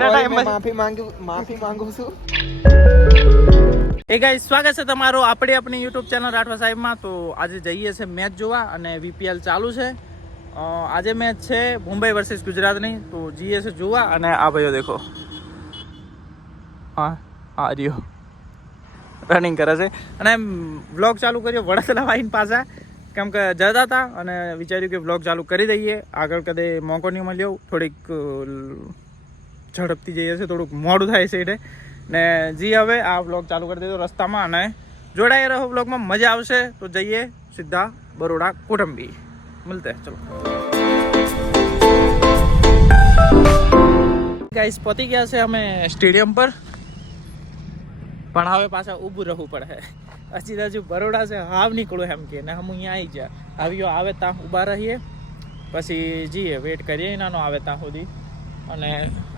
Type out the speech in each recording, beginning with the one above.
માફી માંગુ છું. એ ગાઈસ સ્વાગત છે તમારું આપણી YouTube ચેનલ રાઠવા સાહેબમાં. તો આજે જઈએ છે મેચ જોવા અને VPL ચાલુ છે. આજે મેચ છે મુંબઈ વર્સિસ ગુજરાતની. તો જઈએ છે જોવા અને આ ભાઈઓ દેખો, હા આ રહ્યો રનિંગ કરે છે. અને વ્લોગ ચાલુ કર્યો વડસલા વાઈન પાછા, કેમ કે જતા હતા અને વિચાર્યું કે વ્લોગ ચાલુ કરી દઈએ. આગળ કદે મોકો નહીં મળ્યો, થોડીક ઝડપથી જઈએ છે, થોડુંક મોડું થાય છે એટલે ને જી હવે આ વ્લોગ ચાલુ કરી દીધો રસ્તામાં અને જોડાઈ રહો વ્લોગમાં, મજા આવશે. તો જઈએ સીધા બરોડા કોટંબી મળતે. ચલો ગાઈસ પહોંચી ગયા છે અમે સ્ટેડિયમ પર, પણ હવે પાછા ઊભું રહેવું પડે. હજુ બરોડા છે હાવ નીકળું એમ કે ને હું અહીંયા આવી જા આવ્યો આવે ત્યાં ઊભા રહીએ, પછી જઈએ વેટ કરીએ નાનો આવે ત્યાં સુધી. અને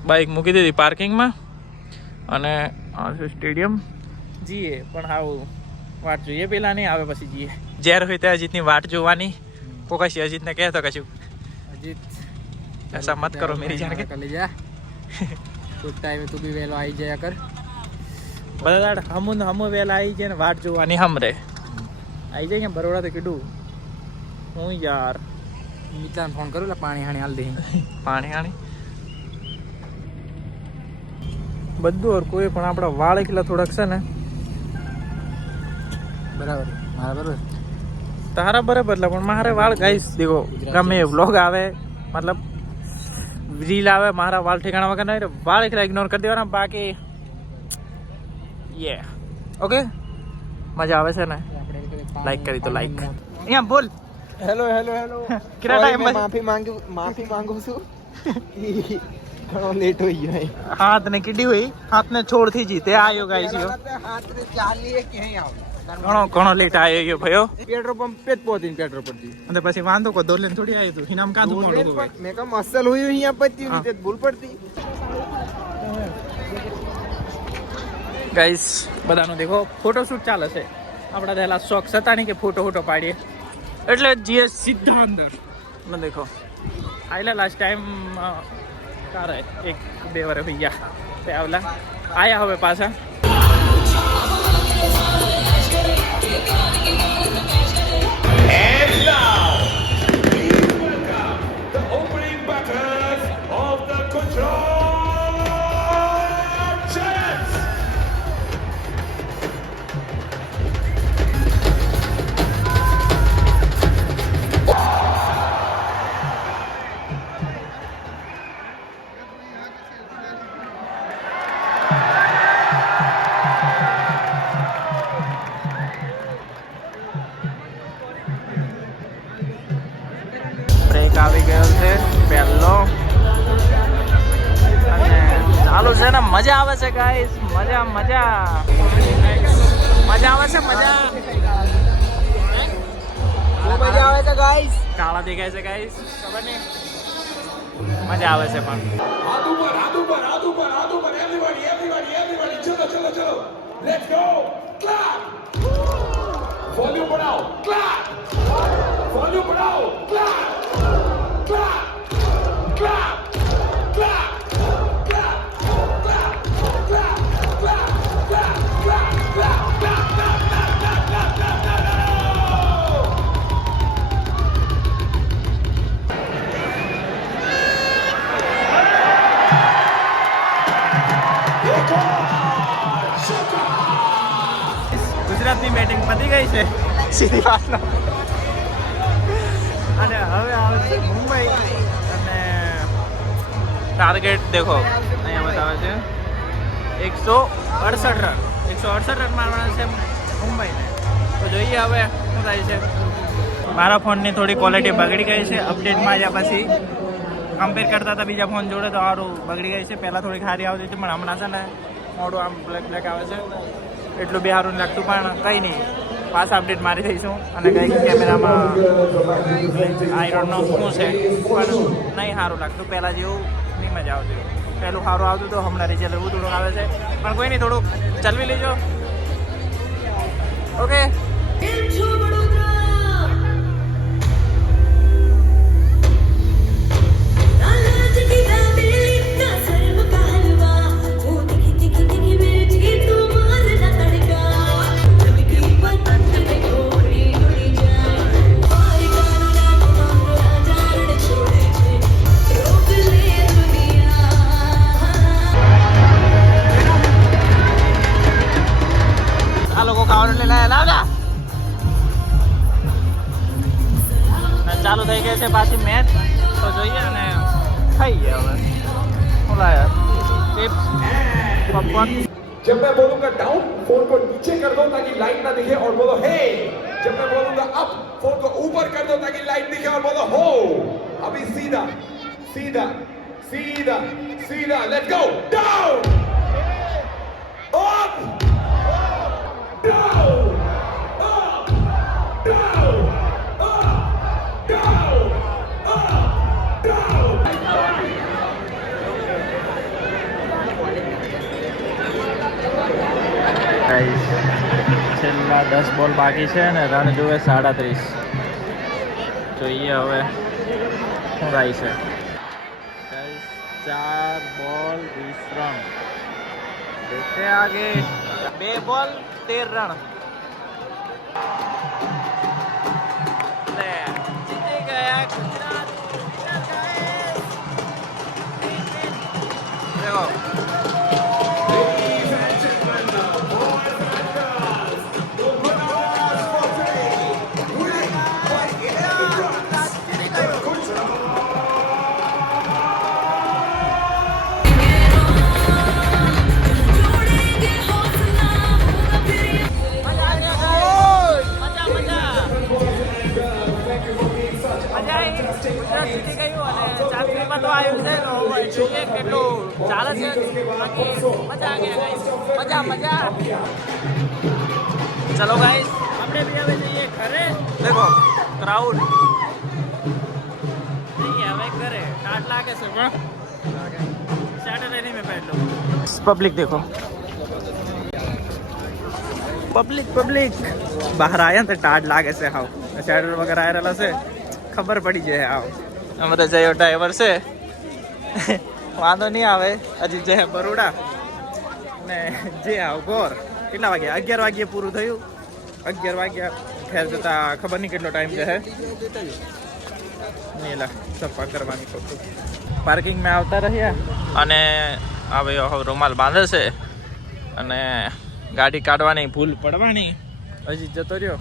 બાઇક મૂકી દીધી પાર્કિંગમાં અને આ છે સ્ટેડિયમ. જઈએ પણ આવું વાટ જોઈએ પેલા નહીં આવે પછી જઈએ. જ્યારે હોય ત્યાં અજીતની વાટ જોવાની. કોકાશી અજીતને કહેતો કશું, અજીત ऐसा मत करो मेरी जान के. कर ले जा कुछ टाइम तू भी वेलो आई जाया कर. બધા હમુ વેલા આવી જાય ને વાટ જોવાની હમરે આવી જાય ને બરોડા. તો કીધું હું યાર મિત્રાને ફોન કરું, પાણી હાણી હાલ દે. પાણી હાણી બધું ઓર કોઈ પણ આપણા વાળ એકલા થોડાક છે ને બરાબર મારા બરાબર તારા બરાબર, પણ મારે વાળ ગાઈસ દેખો ગમે વ્લોગ આવે મતલબ રીલ આવે મારા વાળ ઠેકાણા વગર નહીં, વાળ એકલા ઇગ્નોર કરી દેવાના. બાકી યે ઓકે મજા આવે છે ને. લાઈક કરી તો લાઈક. અહીંયા બોલ હેલો હેલો હેલો. કેટલા ટાઈમ માફી માંગુ છું. ઘણો લેટ હોઈ ગયો. હાથ ને કીધી હોય, હાથ ને છોડ થી જીતે આયો ગાઈસ. યો હાથ રે ચાલીએ કે અહીં આવ ઘણો લેટ આયો યો ભયો. પેટ્રોલ પંપ पे પહોંચીને પેટ્રોલ પરથી અને પછી વાંધો કો દોરલેન થોડી આવ્યું તું હિનામ કાંદું મોડું હોય. મેં કમ અસલ हुई અહીંયા પતી રીતે ભૂલ પડતી. ગાઈસ બધાનો દેખો ફોટોશૂટ ચાલે છે. આપણા પહેલા શોખ હતા નહીં કે ફોટો પાડીએ, એટલે જીએ સીધા અંદર ને દેખો આયલા લાસ્ટ ટાઈમ કારે 1-2 વાર થઈ ગયા તે આવલા આયા હવે પાછા. And now, please welcome the opening batters of the Gujarat Giants. Break આવી ગયો છે પહેલો અને ચાલુ છે ને મજા આવે છે ગાઈસ. મજા આવે છે મજા. મજા આવે છે ગાઈસ. કાળા દેખાય છે ગાઈસ, ખબર નહીં મજા આવે છે પણ. हाथ ऊपर everybody चलो let's go clap volume बढ़ाओ clap volume बढ़ाओ clap clap clap clap clap clap clap clap clap clap ગુજરાતની બેટિંગ પતી ગઈ છે સીધી વાતનો. અને હવે આવે છે મુંબઈ અને ટાર્ગેટ દેખો અહીંયા બતાવે છે 168 રન. 168 રન મારવાના છે મુંબઈને. તો જોઈએ હવે શું થાય છે. મારા ફોનની થોડી ક્વોલિટી બગડી ગઈ છે અપડેટમાં આવ્યા પછી. કમ્પેર કરતા હતા બીજા ફોન જોડે તો સારું બગડી ગઈ છે. પહેલાં થોડી સારી આવતી હતી પણ હમણાં છે ને મોડું આમ બ્લેક આવે છે. એટલું બી સારું લાગતું પણ કંઈ નહીં, પાછા અપડેટ મારી દઈશું. અને કંઈક કેમેરામાં આયરનનો શું છે પણ નહીં સારું લાગતું. પહેલાં જેવું નહીં મજા આવતી. પહેલું સારું આવતું તો હમણાં રિઝલ્ટ એવું થોડુંક આવે છે પણ કોઈ નહીં, થોડુંક ચલવી લેજો. ઓકે ચાલુ થઈ ગઈ છે પાછી મેચ, તો જોઈએ અને ખાઈએ હવે. શું લાયા? Chips, popcorn. जब मैं बोलूंगा डाउन, फोन को नीचे कर दो ताकि लाइट ना दिखे और बोलो हे. जब मैं बोलूंगा अप, फोन को ऊपर कर दो ताकि लाइट दिखे और बोलो हो. अभी सीधा सीधा सीधा सीधा, let's go. Down, up, down, up, down, up, down, up, down. છેલ્લા 10 બોલ બાકી છે ને રન જોવે 37. જોઈએ હવે શું થાય છે. 4 બોલ 20 રન. દેખતે આગે. 2 બોલ 13 રન. જીતી ગયા ગુજરાત. દેખો કેટલું ચાલે છે. મજા મજા. ચલો ગાઈસ આપણે બી હવે જઈએ ઘરે. દેખો ક્રાઉડ જઈએ હવે ઘરે. ટાટ લાગે છે પણ સેટરડે નહીં મેં પહેરલો. પબ્લિક દેખો, પબ્લિક બહાર આવ્યા ને ટાટ લાગે છે. હાવ સેટરડે વગર આવેલા છે, ખબર પડી જાય. હાવ અમે તો જયો ડ્રાઈવર છે, વાંધો નહીં આવે. હજી જે બરોડા ને જે આવ ગોર. કેટલા વાગ્યા? 11 વાગ્યે પૂરું થયું. 11 વાગ્યા ખેર જતા ખબર નહીં કેટલો ટાઈમ છે. નીલા સફા કરવાની પાર્કિંગમાં આવતા રહ્યા અને આ ભાઈ હવે રૂમાલ બાંધે છે અને ગાડી કાઢવાની ભૂલ પડવાની. હજી જતો રહ્યો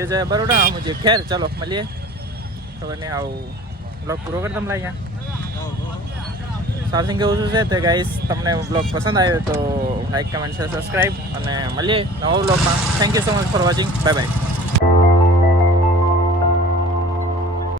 એ જાય બરોડા. હું જે ખેર ચાલો મળીએ. ખબર નહીં આવું બ્લોગ પૂરો કરી તમે લાગ્યા. ચાર્જિંગ કેવું શું છે તે ગાઈસ, તમને બ્લોગ પસંદ આવ્યો તો લાઈક, કમેન્ટ, શેર, સબસ્ક્રાઈબ અને મળીએ નવો બ્લોગમાં. Thank you so much for watching. Bye bye.